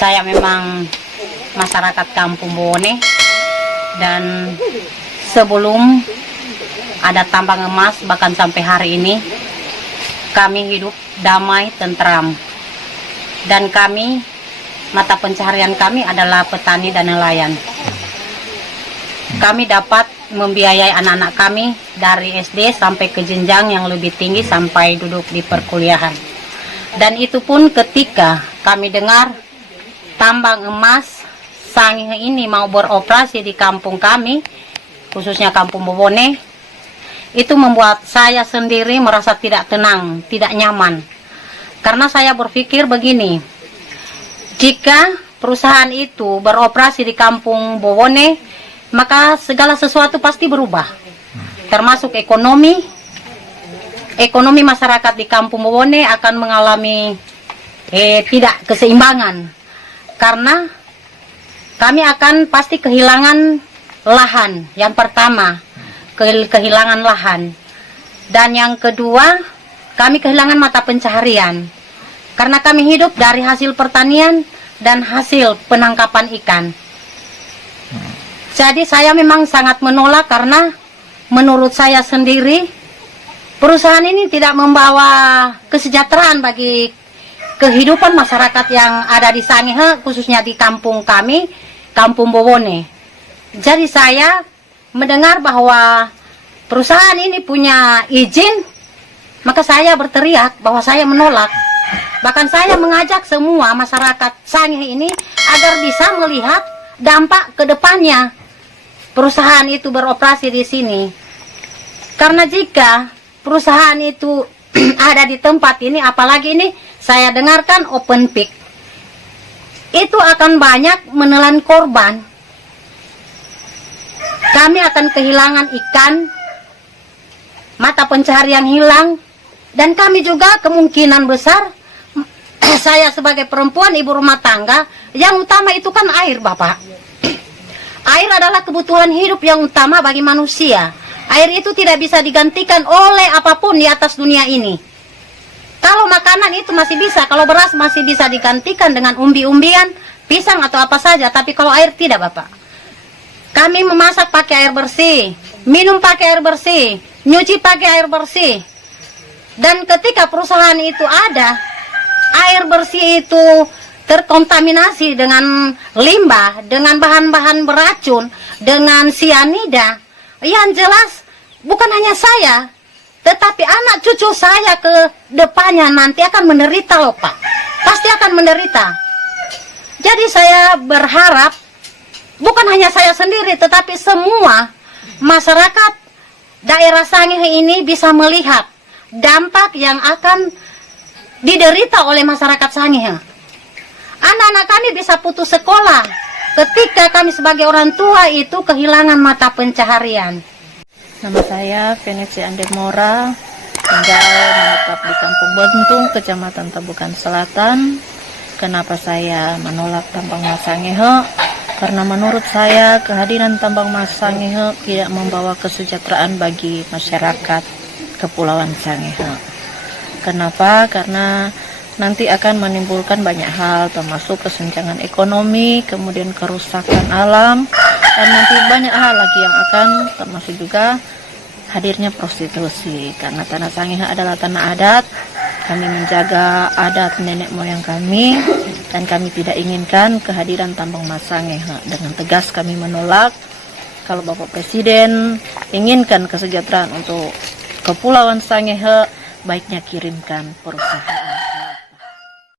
Saya memang masyarakat Kampung Bowone, dan sebelum ada tambang emas bahkan sampai hari ini kami hidup damai, tentram, dan kami mata pencaharian kami adalah petani dan nelayan. Kami dapat membiayai anak-anak kami dari SD sampai ke jenjang yang lebih tinggi sampai duduk di perkuliahan. Dan itu pun ketika kami dengar tambang emas Sangihe ini mau beroperasi di kampung kami, khususnya Kampung Bowone, itu membuat saya sendiri merasa tidak tenang, tidak nyaman. Karena saya berpikir begini, jika perusahaan itu beroperasi di Kampung Bowone, maka segala sesuatu pasti berubah, termasuk ekonomi masyarakat di Kampung Bowone akan mengalami tidak keseimbangan, karena kami akan pasti kehilangan lahan. Yang pertama, kehilangan lahan, dan yang kedua, kami kehilangan mata pencaharian, karena kami hidup dari hasil pertanian dan hasil penangkapan ikan. Jadi saya memang sangat menolak, karena menurut saya sendiri perusahaan ini tidak membawa kesejahteraan bagi kehidupan masyarakat yang ada di Sangihe, khususnya di kampung kami, Kampung Bowone. Jadi saya mendengar bahwa perusahaan ini punya izin, maka saya berteriak bahwa saya menolak. Bahkan saya mengajak semua masyarakat Sangihe ini agar bisa melihat dampak ke depannya perusahaan itu beroperasi di sini. Karena jika perusahaan itu ada di tempat ini, apalagi ini saya dengarkan open pit, itu akan banyak menelan korban. Kami akan kehilangan ikan, mata pencaharian hilang, dan kami juga kemungkinan besar, saya sebagai perempuan ibu rumah tangga, yang utama itu kan air, Bapak. Air adalah kebutuhan hidup yang utama bagi manusia. Air itu tidak bisa digantikan oleh apapun di atas dunia ini. Kalau makanan itu masih bisa, kalau beras masih bisa digantikan dengan umbi-umbian, pisang atau apa saja, tapi kalau air tidak, Bapak. Kami memasak pakai air bersih, minum pakai air bersih, nyuci pakai air bersih. Dan ketika perusahaan itu ada, air bersih itu terkontaminasi dengan limbah, dengan bahan-bahan beracun, dengan sianida. Yang jelas bukan hanya saya, tetapi anak cucu saya ke depannya nanti akan menderita loh, Pak. Pasti akan menderita. Jadi saya berharap bukan hanya saya sendiri, tetapi semua masyarakat daerah Sangihe ini bisa melihat dampak yang akan diderita oleh masyarakat Sangihe. Anak-anak kami bisa putus sekolah ketika kami sebagai orang tua itu kehilangan mata pencaharian. Nama saya Venezia Andemora, tinggal menetap di Kampung Bentung, Kecamatan Tabukan Selatan. Kenapa saya menolak tambang emas Sangihe? Karena menurut saya kehadiran tambang emas Sangihe tidak membawa kesejahteraan bagi masyarakat Kepulauan Sangihe. Kenapa? Karena nanti akan menimbulkan banyak hal, termasuk kesenjangan ekonomi, kemudian kerusakan alam, dan nanti banyak hal lagi yang akan termasuk juga hadirnya prostitusi. Karena tanah Sangihe adalah tanah adat, kami menjaga adat nenek moyang kami, dan kami tidak inginkan kehadiran tambang emas Sangihe. Dengan tegas kami menolak. Kalau Bapak Presiden inginkan kesejahteraan untuk Kepulauan Sangihe, baiknya kirimkan perusahaan.